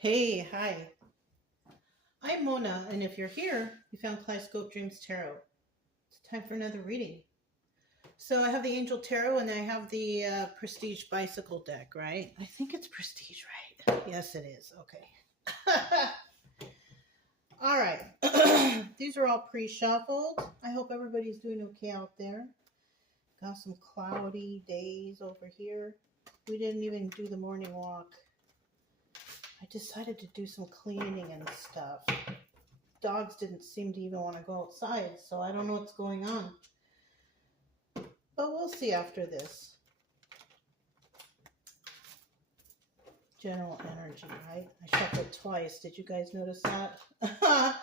Hey, hi. I'm Mona, and if you're here, you found Kaleidoscope Dreams Tarot. It's time for another reading. So I have the Angel Tarot, and I have the Prestige Bicycle deck, right? I think it's Prestige, right? Yes, it is. Okay. All right. These are all pre-shuffled. I hope everybody's doing okay out there. Got some cloudy days over here. We didn't even do the morning walk. I decided to do some cleaning and stuff. Dogs didn't seem to even want to go outside, so I don't know what's going on. But we'll see after this. General energy, right? I shuffled twice. Did you guys notice that?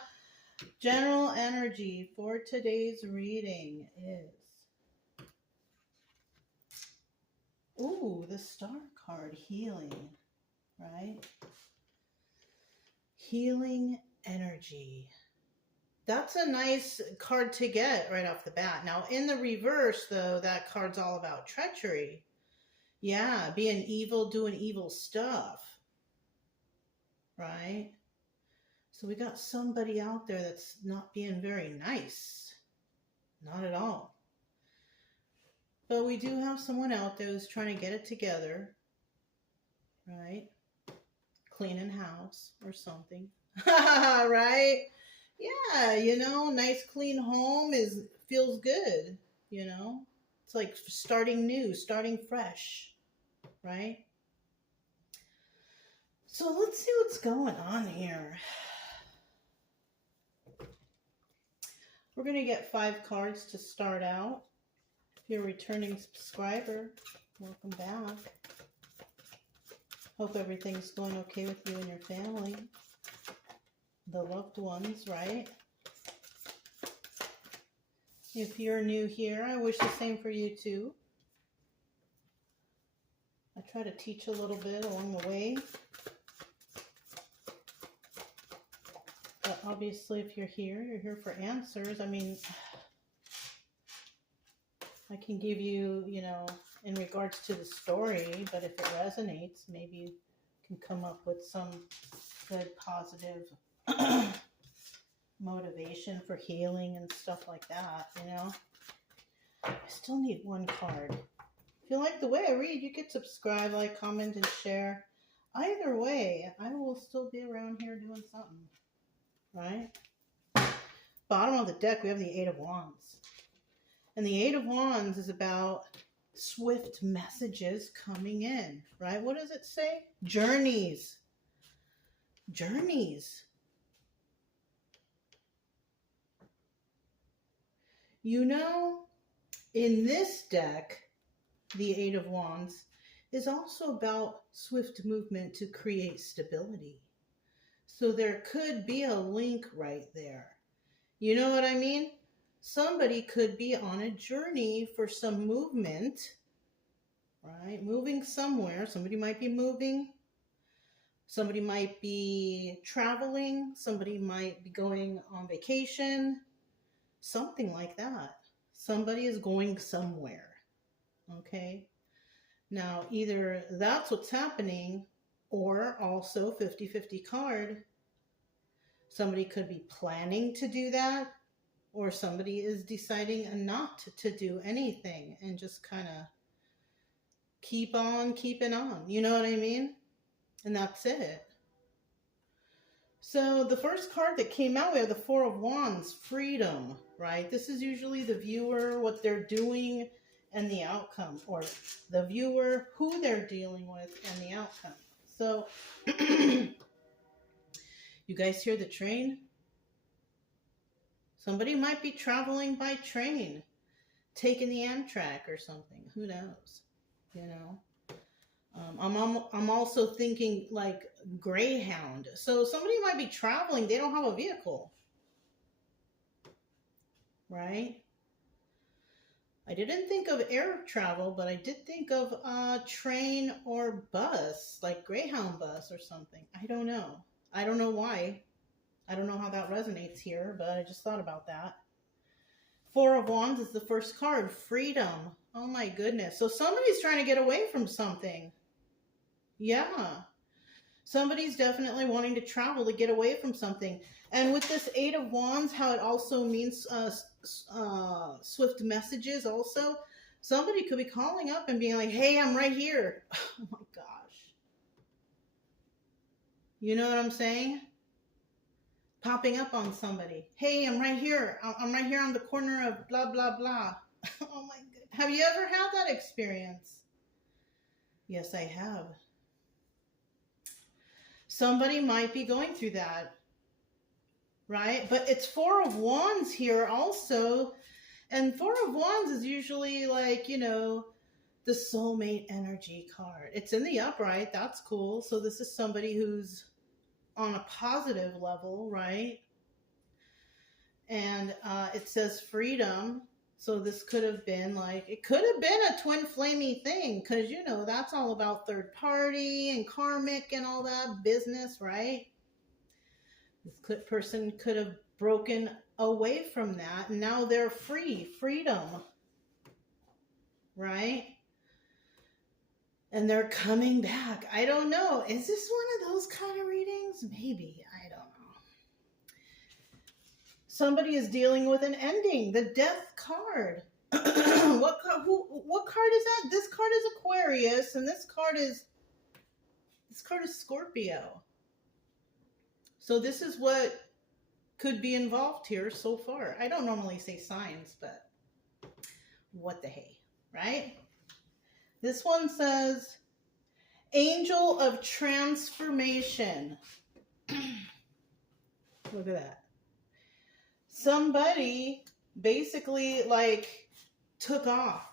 General energy for today's reading is... Ooh, the Star card, healing, right? Healing energy. That's a nice card to get right off the bat. Now, in the reverse, though, that card's all about treachery. Yeah, being evil, doing evil stuff. Right? So we got somebody out there that's not being very nice. Not at all. But we do have someone out there who's trying to get it together. Right? Cleaning house or something. Right? Yeah, nice clean home feels good, It's like starting new, starting fresh, right? So let's see what's going on here. We're going to get 5 cards to start out. If you're a returning subscriber, welcome back. Hope everything's going okay with you and your family. The loved ones, right? If you're new here, I wish the same for you too. I try to teach a little bit along the way. But obviously, if you're here for answers. I mean, I can give you, in regards to the story, but if it resonates, maybe you can come up with some good, positive motivation for healing and stuff like that, I still need 1 card. If you like the way I read, you could subscribe, like, comment, and share. Either way, I will still be around here doing something, right? Bottom of the deck, we have the 8 of Wands. And the 8 of Wands is about swift messages coming in, right? What does it say? Journeys. Journeys. In this deck, the 8 of Wands is also about swift movement to create stability. So there could be a link right there. You know what I mean? Somebody could be on a journey for some movement, right? Moving somewhere. Somebody might be moving. Somebody might be traveling. Somebody might be going on vacation. Something like that. Somebody is going somewhere. Okay? Now, either that's what's happening, or also 50-50 card. Somebody could be planning to do that, or somebody is deciding not to do anything and just kind of keep on keeping on. You know what I mean? And that's it. So the first card that came out, we have the 4 of Wands, freedom, right? This is usually the viewer, what they're doing, and the outcome. Or the viewer, who they're dealing with, and the outcome. So, you guys hear the train? Somebody might be traveling by train, taking the Amtrak or something. Who knows? I'm also thinking like Greyhound. So somebody might be traveling. They don't have a vehicle. Right? I didn't think of air travel, but I did think of train or bus, like Greyhound bus or something. I don't know. I don't know why. I don't know how that resonates here, but I just thought about that. 4 of Wands is the first card, freedom. Oh my goodness. So somebody's trying to get away from something. Yeah. Somebody's definitely wanting to travel to get away from something. And with this Eight of Wands, how it also means swift messages also. Somebody could be calling up and being like, hey, I'm right here. Oh my gosh. You know what I'm saying? Popping up on somebody. Hey, I'm right here. I'm right here on the corner of blah, blah, blah. Oh my God. Have you ever had that experience? Yes, I have. Somebody might be going through that, right? But it's Four of Wands here also. And Four of Wands is usually like, you know, the soulmate energy card. It's in the upright. That's cool. So this is somebody who's on a positive level, right? And it says freedom. So this could have been like, it could have been a twin flamey thing, because, you know, that's all about third party and karmic and all that business, right? This person could have broken away from that, and now they're free. Freedom, right? And they're coming back. I don't know. Is this one of those kind of readings? Maybe. I don't know. Somebody is dealing with an ending. The Death card. What card is that? This card is Aquarius, and this card is Scorpio. So this is what could be involved here so far. I don't normally say signs, but what the hey, right? This one says, Angel of Transformation. Look at that. Somebody basically like took off.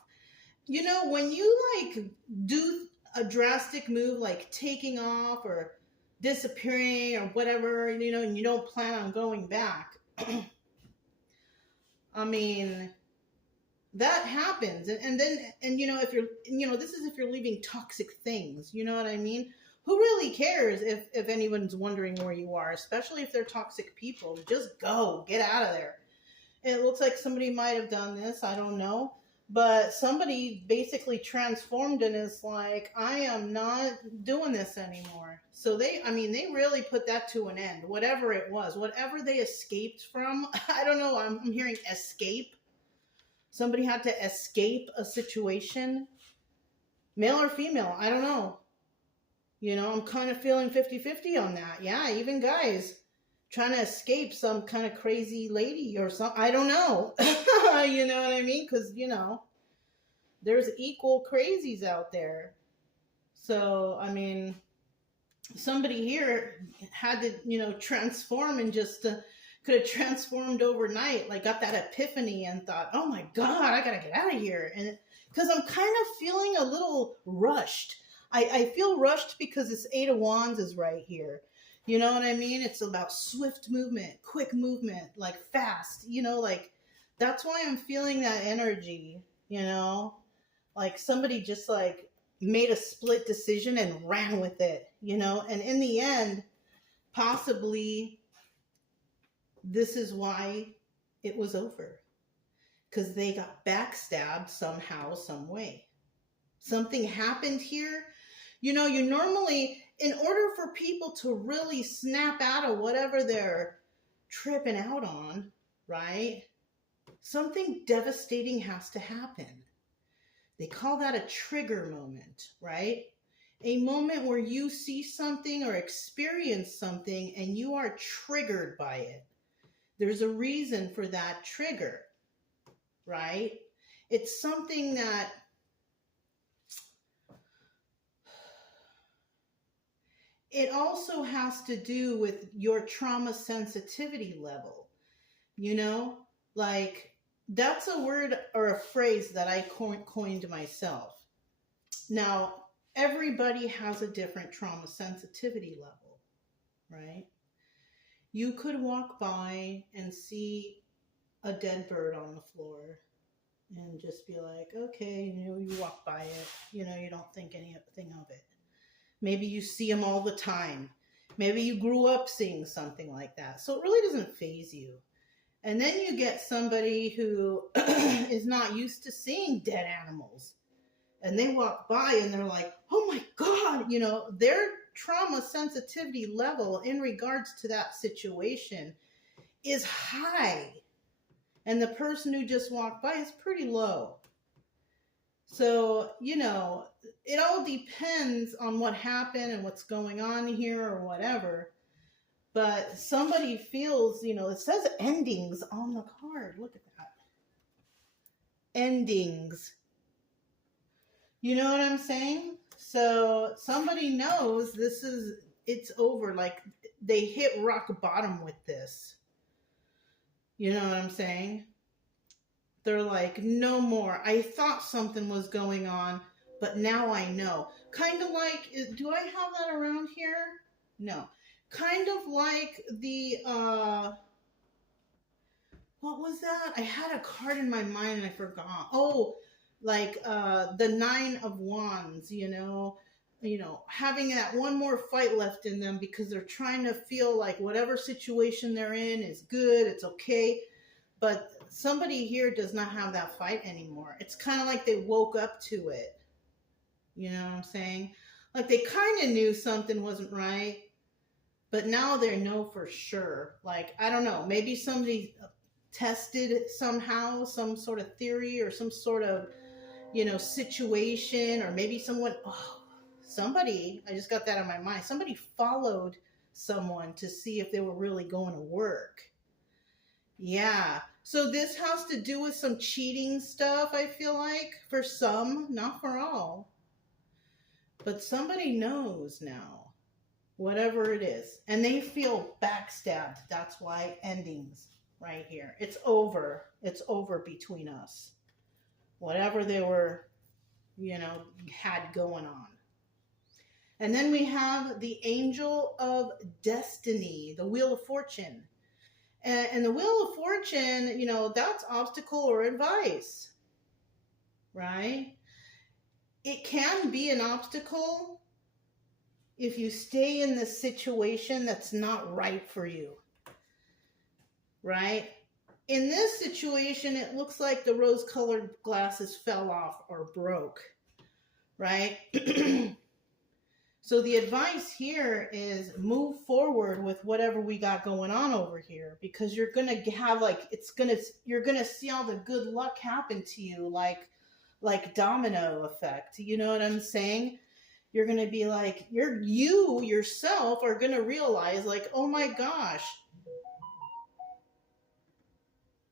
You know, when you like do a drastic move like taking off or disappearing or whatever, you know, and you don't plan on going back. I mean, that happens. And you know, if you're, you know, this is if you're leaving toxic things, you know what I mean? Who really cares if anyone's wondering where you are, especially if they're toxic people? Just go, get out of there. And it looks like somebody might have done this. I don't know. But somebody basically transformed and is like, I am not doing this anymore. So they really put that to an end. Whatever it was, whatever they escaped from. I don't know. I'm hearing escape. Somebody had to escape a situation. Male or female, I don't know. You know, I'm kind of feeling 50-50 on that. Yeah, even guys trying to escape some kind of crazy lady or something. I don't know. You know what I mean? Because, you know, there's equal crazies out there. So, I mean, somebody here had to, you know, transform and just could have transformed overnight. Like, got that epiphany and thought, oh my God, I got to get out of here. And because I'm kind of feeling a little rushed. I feel rushed because this Eight of Wands is right here. You know what I mean? It's about swift movement, quick movement, like fast, you know, like that's why I'm feeling that energy, you know, like somebody just like made a split decision and ran with it, you know, and in the end, possibly this is why it was over, because they got backstabbed somehow, some way. Something happened here. You know, you normally, in order for people to really snap out of whatever they're tripping out on, right? Something devastating has to happen. They call that a trigger moment, right? A moment where you see something or experience something and you are triggered by it. There's a reason for that trigger, right? It's something that it also has to do with your trauma sensitivity level. You know, like that's a word or a phrase that I coined myself. Now, everybody has a different trauma sensitivity level, right? You could walk by and see a dead bird on the floor and just be like, okay, you know, you walk by it, you know, you don't think anything of it. Maybe you see them all the time. Maybe you grew up seeing something like that. So it really doesn't faze you. And then you get somebody who is not used to seeing dead animals. And they walk by and they're like, oh my God, you know, they're trauma sensitivity level in regards to that situation is high. And the person who just walked by is pretty low. So, you know, it all depends on what happened and what's going on here or whatever. But somebody feels, you know, it says endings on the card. Look at that. Endings. You know what I'm saying? So somebody knows it's over. Like they hit rock bottom with this. You know what I'm saying? They're like, no more. I thought something was going on, but now I know. Kind of like, do I have that around here? No. Kind of like the, what was that? I had a card in my mind and I forgot. Oh, like the Nine of Wands, you know, having that one more fight left in them because they're trying to feel like whatever situation they're in is good, it's okay. But somebody here does not have that fight anymore. It's kind of like they woke up to it. You know what I'm saying? Like they kind of knew something wasn't right, but now they know for sure. Like, I don't know, maybe somebody tested somehow some sort of theory or some sort of, you know, situation, or maybe somebody, I just got that in my mind. Somebody followed someone to see if they were really going to work. Yeah. So this has to do with some cheating stuff, I feel like, for some, not for all. But somebody knows now, whatever it is. And they feel backstabbed. That's why endings right here. It's over. It's over between us. Whatever they were, you know, had going on. And then we have the Angel of Destiny, the Wheel of Fortune. And the Wheel of Fortune, you know, that's obstacle or advice, right? It can be an obstacle if you stay in the situation that's not right for you, right? In this situation, it looks like the rose-colored glasses fell off or broke, right? So the advice here is move forward with whatever we got going on over here, because you're going to have you're going to see all the good luck happen to you like domino effect. You know what I'm saying? You're going to be like, you yourself are going to realize like, oh my gosh.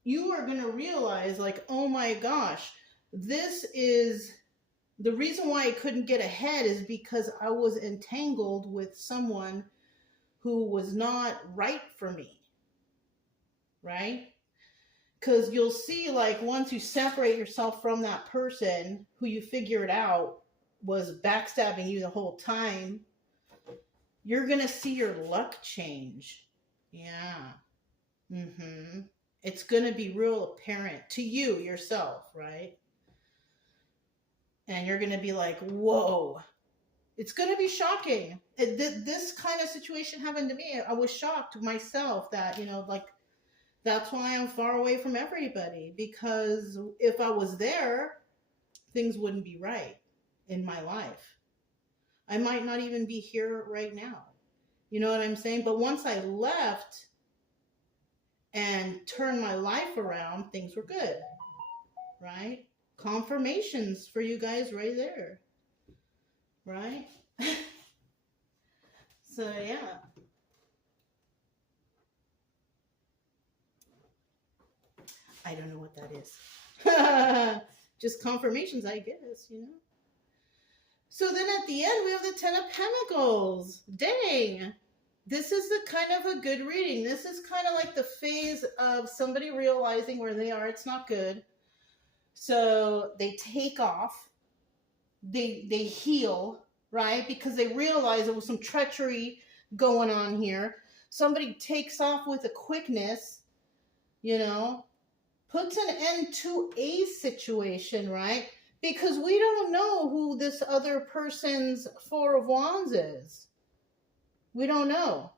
You are going to realize like, oh my gosh, this is the reason why I couldn't get ahead is because I was entangled with someone who was not right for me, right? Because you'll see, like, once you separate yourself from that person who you figured out was backstabbing you the whole time, you're going to see your luck change. Yeah. It's going to be real apparent to you yourself, right? And you're going to be like, whoa, it's going to be shocking. This kind of situation happened to me. I was shocked myself that, you know, like, that's why I'm far away from everybody. Because if I was there, things wouldn't be right in my life. I might not even be here right now. You know what I'm saying? But once I left and turned my life around, things were good, right? Confirmations for you guys right there, right? So yeah, I don't know what that is. Just confirmations, I guess, you know. So then at the end we have the Ten of Pentacles. Dang, this is the kind of a good reading. This is kind of like the phase of somebody realizing where they are. It's not good. So they take off, they heal, right? Because they realize there was some treachery going on here. Somebody takes off with a quickness, you know, puts an end to a situation, right? Because we don't know who this other person's Four of Wands is. We don't know.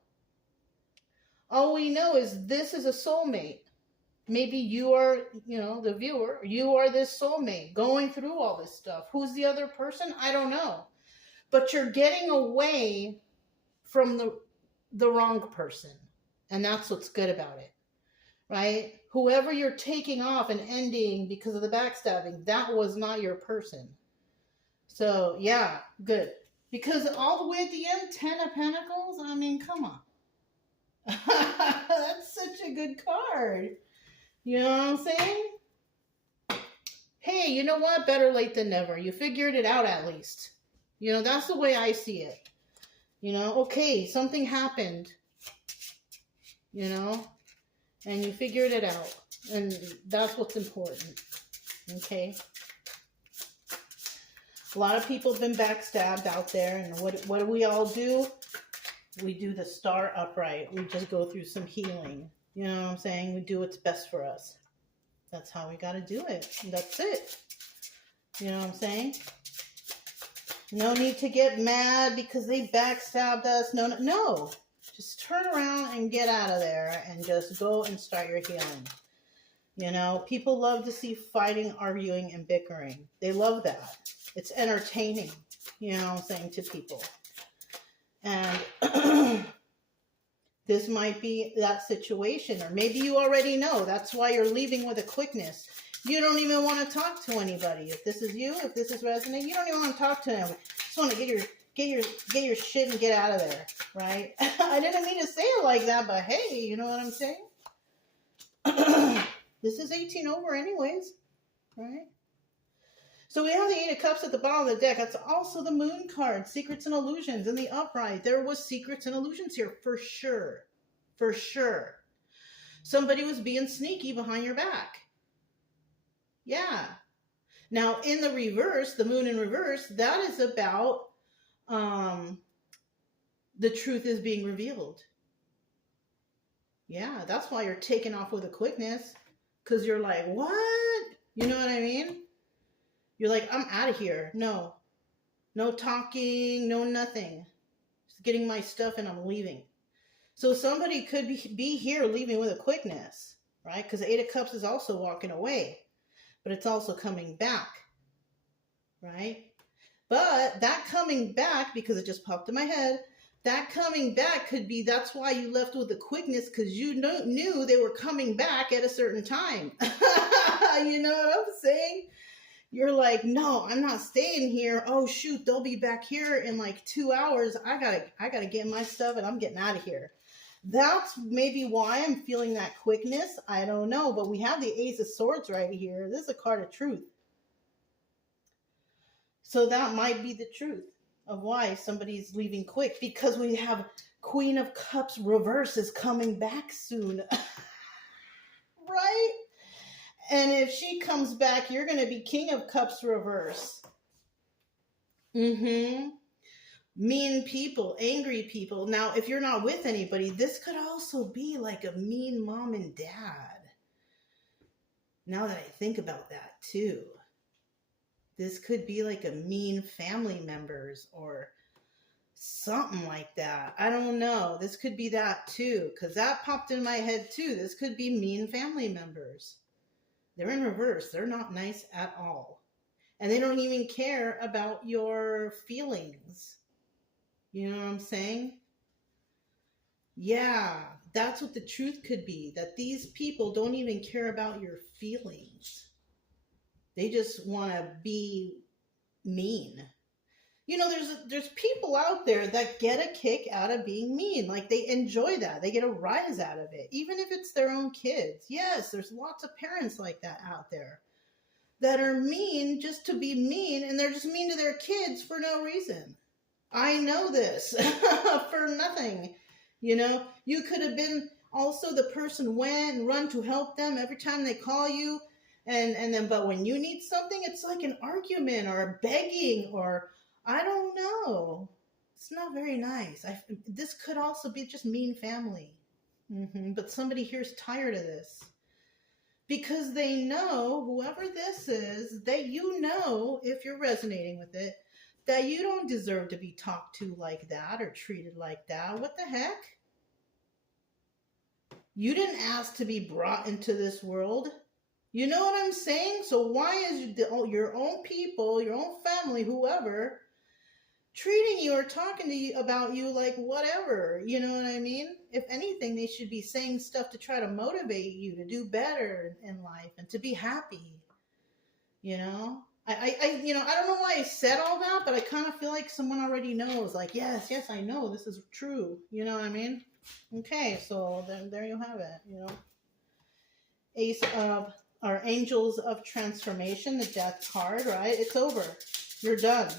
All we know is this is a soulmate. Maybe you are, you know, the viewer, you are this soulmate going through all this stuff. Who's the other person? I don't know. But you're getting away from the wrong person. And that's what's good about it, right? Whoever you're taking off and ending because of the backstabbing, that was not your person. So, yeah, good. Because all the way at the end, 10 of Pentacles, I mean, come on. That's such a good card. You know what I'm saying? Hey, you know what? Better late than never. You figured it out at least. You know, that's the way I see it. You know, okay, something happened. You know, and you figured it out. And that's what's important. Okay? A lot of people have been backstabbed out there. And what do we all do? We do the star upright. We just go through some healing. You know what I'm saying? We do what's best for us. That's how we got to do it. That's it. You know what I'm saying? No need to get mad because they backstabbed us. No. Just turn around and get out of there and just go and start your healing. You know, people love to see fighting, arguing, and bickering. They love that. It's entertaining, you know what I'm saying, to people. And this might be that situation, or maybe you already know. That's why you're leaving with a quickness. You don't even want to talk to anybody. If this is you, if this is resonating, you don't even want to talk to them. You just want to get your shit and get out of there, right? I didn't mean to say it like that, but hey, you know what I'm saying? This is 18 over anyways, right? So we have the Eight of Cups at the bottom of the deck. That's also the Moon card, Secrets and Illusions in the upright. There was secrets and illusions here for sure. For sure. Somebody was being sneaky behind your back. Yeah. Now in the reverse, the Moon in reverse, that is about the truth is being revealed. Yeah, that's why you're taking off with a quickness. Because you're like, what? You know what I mean? You're like, I'm out of here. No talking, no nothing. Just getting my stuff and I'm leaving. So somebody could be here leaving with a quickness, right? Because Eight of Cups is also walking away, but it's also coming back, right? But that coming back, because it just popped in my head, that coming back could be, that's why you left with the quickness, because you knew they were coming back at a certain time. You know what I'm saying? You're like, no, I'm not staying here. Oh shoot, they'll be back here in like 2 hours. I gotta get my stuff and I'm getting out of here. That's maybe why I'm feeling that quickness. I don't know, but we have the Ace of Swords right here. This is a card of truth. So that might be the truth of why somebody's leaving quick, because we have Queen of Cups reverse is coming back soon. Right? And if she comes back, you're going to be King of Cups reverse. Mean people, angry people. Now, if you're not with anybody, this could also be like a mean mom and dad. Now that I think about that too. This could be like a mean family members or something like that. I don't know. This could be that too, because that popped in my head too. This could be mean family members. They're in reverse. They're not nice at all. And they don't even care about your feelings. You know what I'm saying? Yeah, that's what the truth could be. That these people don't even care about your feelings. They just want to be mean. You know, there's people out there that get a kick out of being mean. Like, they enjoy that. They get a rise out of it, even if it's their own kids. Yes, there's lots of parents like that out there that are mean just to be mean, and they're just mean to their kids for no reason. I know this for nothing. You know, you could have been also the person went and run to help them every time they call you, and then, but when you need something, it's like an argument or begging or I don't know. It's not very nice. This could also be just mean family. But somebody here's tired of this. Because they know, whoever this is, that you know, if you're resonating with it, that you don't deserve to be talked to like that or treated like that. What the heck? You didn't ask to be brought into this world. You know what I'm saying? So why is your own people, your own family, whoever, treating you or talking to you about you like whatever. You know what I mean? If anything, they should be saying stuff to try to motivate you to do better in life and to be happy. You know? I don't know why I said all that, but I kind of feel like someone already knows. Like, yes, I know this is true. You know what I mean? Okay, so then there you have it. You know, Ace of our Angels of Transformation, the Death card. Right? It's over. You're done.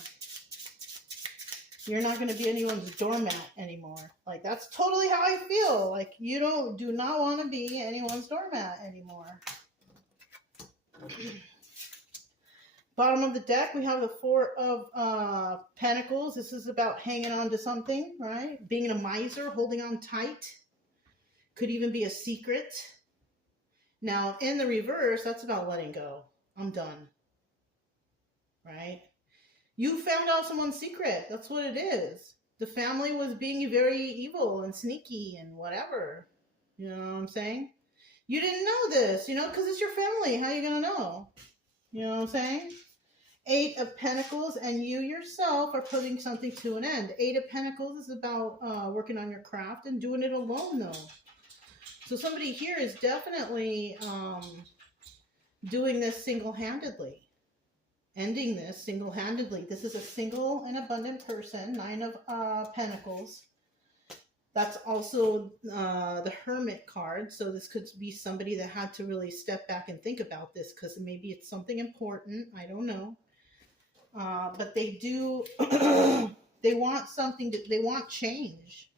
You're not going to be anyone's doormat anymore. Like, that's totally how I feel. Like, you do not want to be anyone's doormat anymore. Bottom of the deck, we have the Four of Pentacles. This is about hanging on to something, right? Being a miser, holding on tight. Could even be a secret. Now, in the reverse, that's about letting go. I'm done. Right? You found out someone's secret. That's what it is. The family was being very evil and sneaky and whatever. You know what I'm saying? You didn't know this, because it's your family. How are you going to know? You know what I'm saying? Eight of Pentacles, and you yourself are putting something to an end. Eight of Pentacles is about working on your craft and doing it alone, though. So somebody here is definitely doing this single-handedly. Ending this single-handedly. This is a single and abundant person. Nine of Pentacles. That's also the Hermit card. So this could be somebody that had to really step back and think about this, because maybe it's something important. I don't know. But they do, they want something, they want change.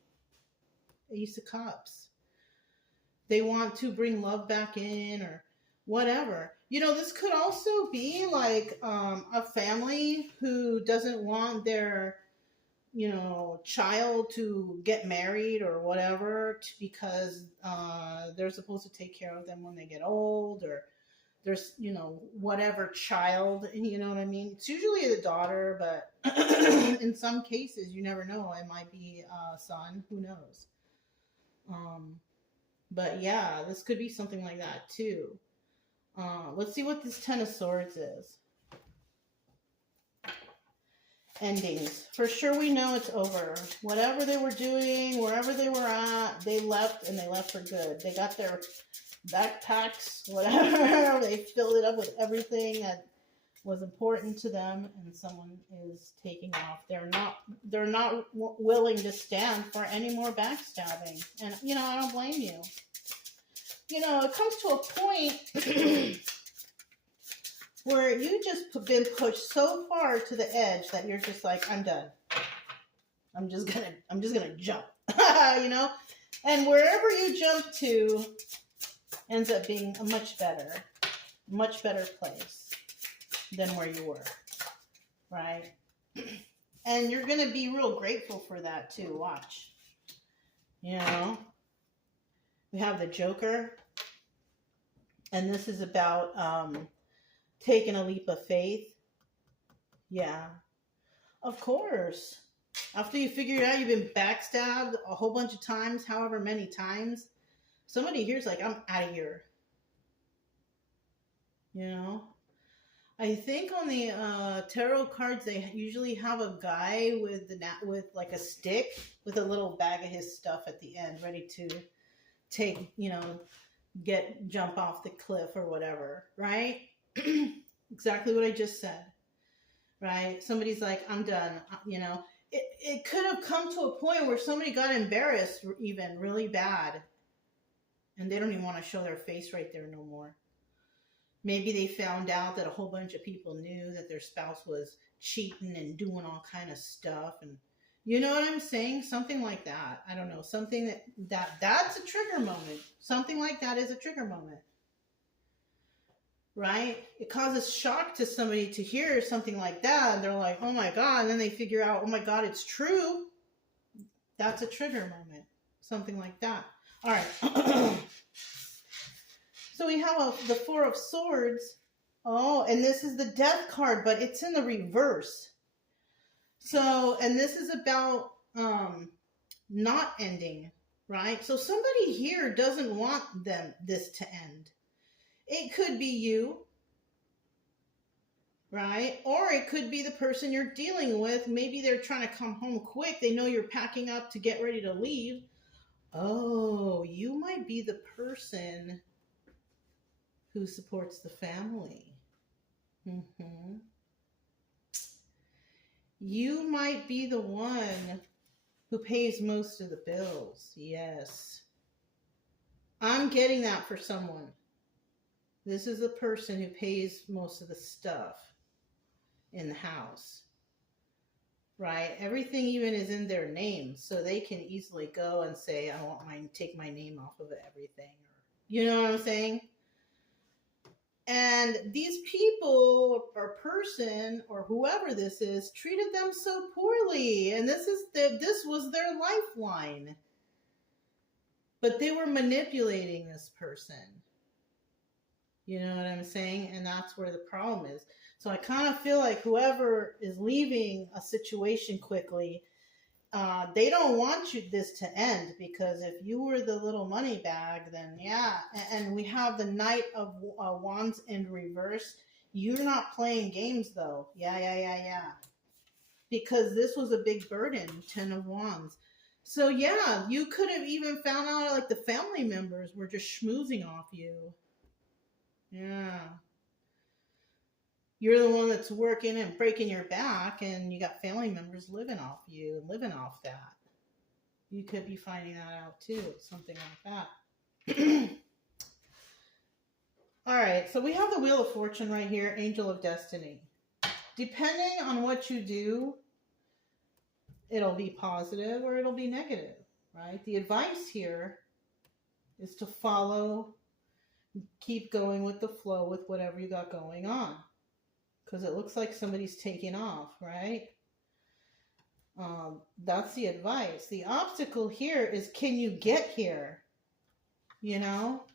Ace of Cups. They want to bring love back in or whatever. This could also be like a family who doesn't want their, child to get married or whatever because they're supposed to take care of them when they get old, or there's, whatever child, you know what I mean? It's usually the daughter, but in some cases, you never know. It might be a son, who knows? But yeah, this could be something like that too. Let's see what this Ten of Swords is. Endings. For sure we know it's over. Whatever they were doing, wherever they were at, they left, and they left for good. They got their backpacks, whatever. They filled it up with everything that was important to them, and someone is taking off. They're not willing to stand for any more backstabbing. And, I don't blame you. It comes to a point where you just been pushed so far to the edge that you're just like, I'm done. I'm just gonna jump. And wherever you jump to ends up being a much better place than where you were, right? And you're gonna be real grateful for that too. Watch. We have the Joker, and this is about taking a leap of faith. Yeah, of course. After you figure out you've been backstabbed a whole bunch of times, however many times, somebody here's like, I'm out of here. I think on the tarot cards, they usually have a guy with like a stick with a little bag of his stuff at the end, ready to take, jump off the cliff or whatever, right? Exactly what I just said, right? Somebody's like, I'm done, It could have come to a point where somebody got embarrassed even really bad, and they don't even want to show their face right there no more. Maybe they found out that a whole bunch of people knew that their spouse was cheating and doing all kind of stuff, and you know what I'm saying? Something like that. I don't know. Something that's a trigger moment. Something like that is a trigger moment. Right? It causes shock to somebody to hear something like that. And they're like, oh my God. And then they figure out, oh my God, it's true. That's a trigger moment. Something like that. All right. So we have the Four of Swords. Oh, and this is the Death card, but it's in the reverse. So, and this is about not ending, right? So somebody here doesn't want this to end. It could be you. right? Or it could be the person you're dealing with. Maybe they're trying to come home quick. They know you're packing up to get ready to leave. Oh, you might be the person who supports the family. Hmm. You might be the one who pays most of the bills. Yes. I'm getting that for someone. This is the person who pays most of the stuff in the house, right? Everything even is in their name, so they can easily go and say, I want my take my name off of everything. Or, you know what I'm saying? And these people or person or whoever this is treated them so poorly, and this was their lifeline. But they were manipulating this person. You know what I'm saying? And that's where the problem is. So I kind of feel like whoever is leaving a situation quickly, they don't want this to end, because if you were the little money bag, then yeah. And we have the Knight of Wands in reverse. You're not playing games though. Yeah. Because this was a big burden, 10 of Wands. So yeah, you could have even found out like the family members were just schmoozing off you. Yeah. You're the one that's working and breaking your back, and you got family members living off you and living off that. You could be finding that out too, something like that. All right, so we have the Wheel of Fortune right here, Angel of Destiny. Depending on what you do, it'll be positive or it'll be negative, right? The advice here is to follow, keep going with the flow with whatever you got going on. Because it looks like somebody's taking off, right? That's the advice. The obstacle here is, can you get here? You know,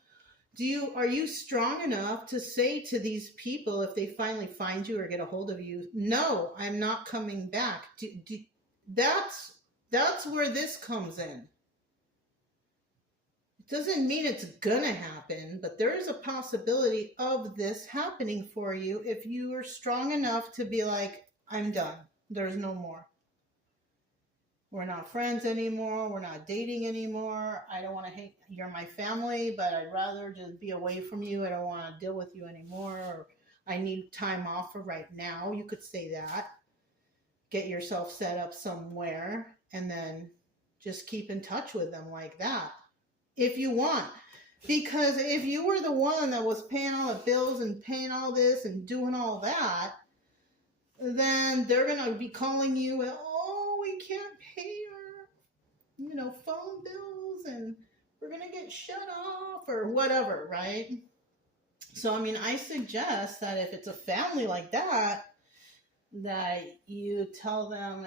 are you strong enough to say to these people, if they finally find you or get a hold of you, no, I'm not coming back? That's where this comes in. It doesn't mean it's gonna happen, but there is a possibility of this happening for you if you are strong enough to be like, I'm done. There's no more. We're not friends anymore. We're not dating anymore. I don't want to hate. You're my family, but I'd rather just be away from you. I don't want to deal with you anymore. Or I need time off for right now. You could say that. Get yourself set up somewhere and then just keep in touch with them like that. If you want. Because if you were the one that was paying all the bills and paying all this and doing all that, then they're going to be calling you, oh, we can't pay our, phone bills and we're going to get shut off or whatever, right? So, I mean, I suggest that if it's a family like that you tell them,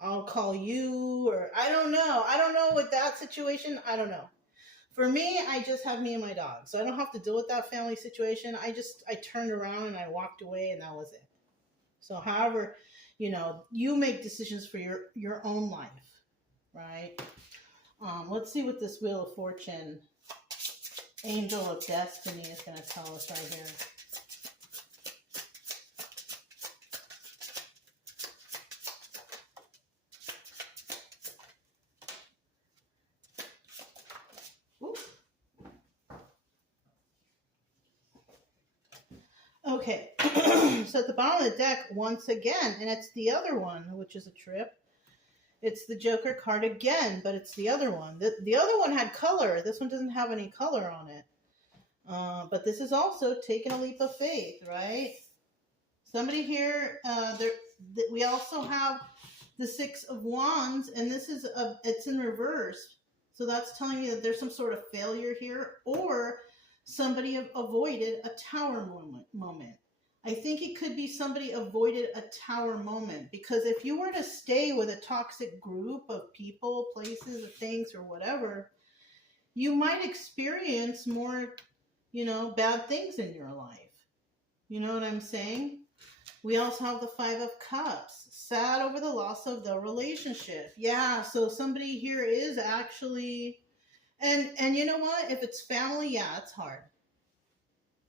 I'll call you, or I don't know with that situation. I don't know. For me, I just have me and my dog, so I don't have to deal with that family situation. I turned around and I walked away, and that was it. So however, you make decisions for your own life, right? Let's see what this Wheel of Fortune, Angel of Destiny, is going to tell us right here. Okay, so at the bottom of the deck, once again, and it's the other one, which is a trip. It's the Joker card again, but it's the other one. The other one had color. This one doesn't have any color on it. But this is also taking a leap of faith, right? Somebody here, we also have the Six of Wands, and it's in reverse. So that's telling me that there's some sort of failure here, or somebody avoided a tower moment. I think it could be somebody avoided a tower moment, because if you were to stay with a toxic group of people, places, things, or whatever, you might experience more, bad things in your life. You know what I'm saying? We also have the Five of Cups, sad over the loss of the relationship. Yeah, so somebody here is actually, and you know what? If it's family, yeah, it's hard.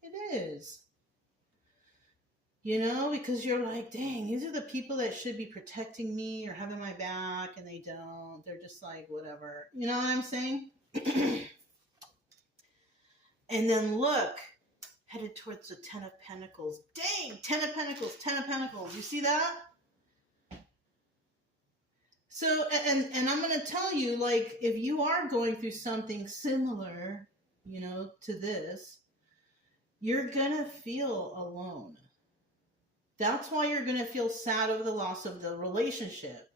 It is. You know, because you're like, dang, these are the people that should be protecting me or having my back, and they don't. They're just like, whatever. You know what I'm saying? And then look, headed towards the Ten of Pentacles. Dang, Ten of Pentacles, Ten of Pentacles. You see that? So, and I'm going to tell you, like, if you are going through something similar, you know, to this, you're going to feel alone. That's why you're going to feel sad over the loss of the relationship.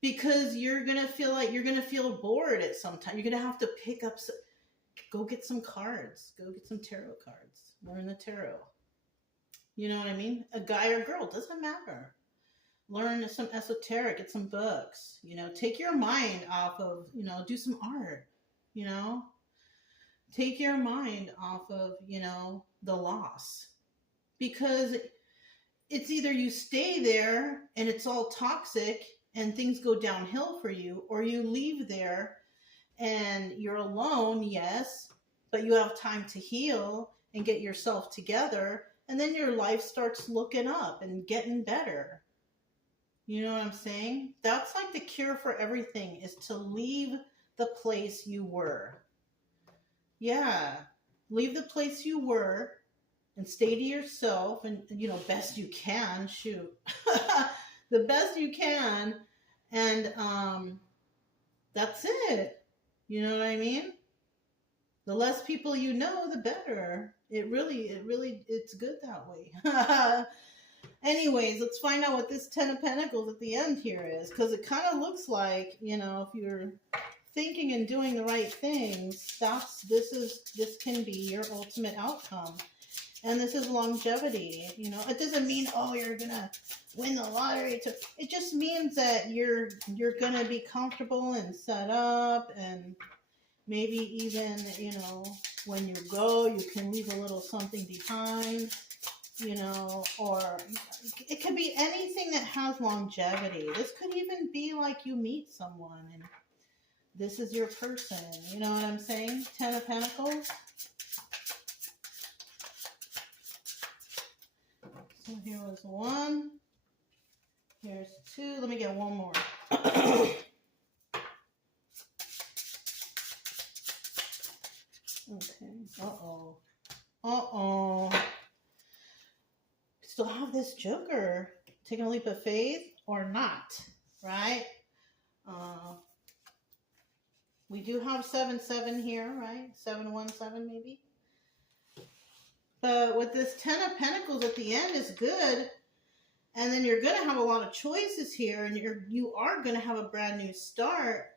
Because you're going to feel like you're going to feel bored at some time. You're going to have to pick up, go get some cards. Go get some tarot cards. Learn the tarot. You know what I mean? A guy or girl, doesn't matter. Learn some esoteric, get some books, you know, take your mind off of, you know, do some art, you know, take your mind off of, you know, the loss. Because it's either you stay there and it's all toxic and things go downhill for you, or you leave there and you're alone, yes, but you have time to heal and get yourself together, and then your life starts looking up and getting better. You know what I'm saying? That's like the cure for everything, is to leave the place you were. Yeah. Leave the place you were and stay to yourself, and, you know, best you can. Shoot. The best you can. And that's it. You know what I mean? The less people you know, the better. It's good that way. Anyways, let's find out what this Ten of Pentacles at the end here is, because it kind of looks like, you know, if you're thinking and doing the right things, this can be your ultimate outcome. And this is longevity. You know, it doesn't mean, oh, you're gonna win the lottery. It just means that you're gonna be comfortable and set up, and maybe even, you know, when you go, you can leave a little something behind. You know, or it could be anything that has longevity. This could even be like you meet someone and this is your person. You know what I'm saying? Ten of Pentacles. So here was one. Here's two. Let me get one more. Okay. Uh-oh. Uh-oh. Still have this Joker. Taking a leap of faith or not, right? We do have 7-7 here, right? 7-1-7 maybe. But with this Ten of Pentacles at the end is good. And then you're going to have a lot of choices here, and you are going to have a brand new start.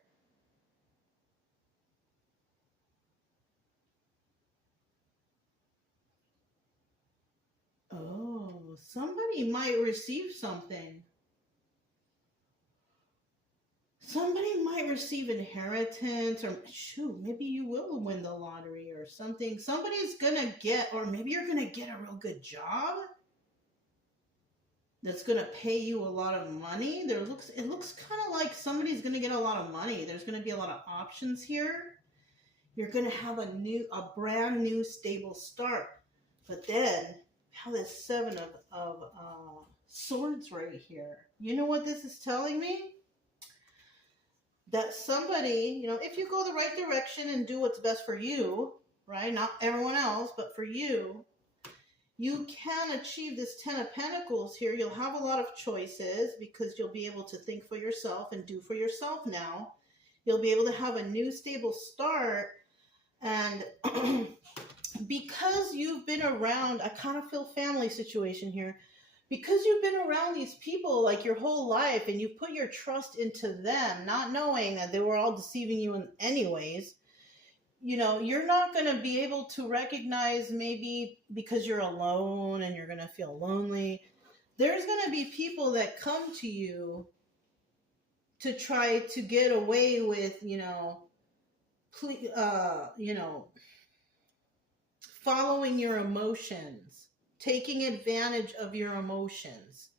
Oh, somebody might receive something. Somebody might receive inheritance, or shoot, maybe you will win the lottery or something. Somebody's going to get, or maybe you're going to get a real good job that's going to pay you a lot of money. It looks kind of like somebody's going to get a lot of money. There's going to be a lot of options here. You're going to have a brand new stable start. But then how this Seven of Swords right here. You know what this is telling me? That somebody, you know, if you go the right direction and do what's best for you, right? Not everyone else, but for you, you can achieve this Ten of Pentacles here. You'll have a lot of choices because you'll be able to think for yourself and do for yourself now. You'll be able to have a new stable start. And because you've been around, I kind of feel family situation here. Because you've been around these people like your whole life and you've put your trust into them, not knowing that they were all deceiving you in anyways, you know, you're not going to be able to recognize, maybe because you're alone and you're going to feel lonely, there's going to be people that come to you to try to get away with, you know, following your emotions, taking advantage of your emotions,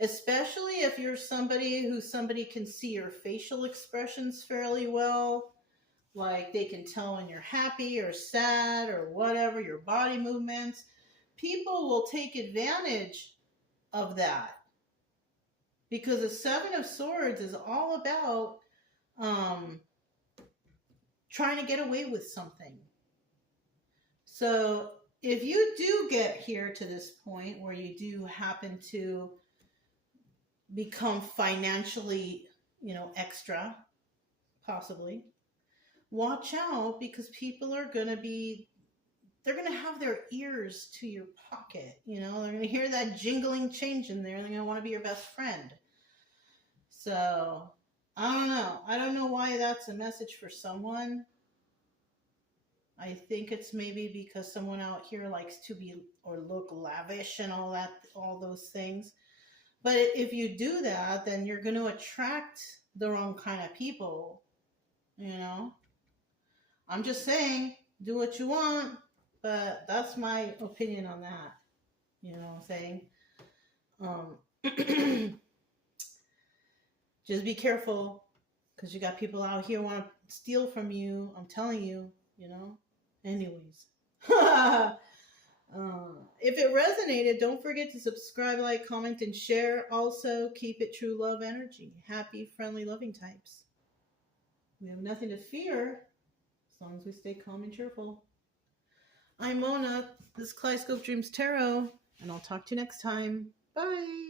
especially if you're somebody can see your facial expressions fairly well. Like they can tell when you're happy or sad or whatever, your body movements. people will take advantage of that, because the Seven of Swords is all about trying to get away with something. So if you do get here to this point where you do happen to become financially, extra, possibly, watch out, because people are going to be, they're going to have their ears to your pocket. They're going to hear that jingling change in there, and they're going to want to be your best friend. So I don't know. I don't know why that's a message for someone. I think it's maybe because someone out here likes to be or look lavish and all those things. But if you do that, then you're going to attract the wrong kind of people. I'm just saying, do what you want, but that's my opinion on that. You know what I'm saying? Just be careful, because you got people out here want to steal from you. I'm telling you, Anyways. If it resonated, don't forget to subscribe, like, comment, and share. Also, keep it true love energy. Happy, friendly, loving types. We have nothing to fear as long as we stay calm and cheerful. I'm Mona. This is Kaleidoscope Dreams Tarot, and I'll talk to you next time. Bye.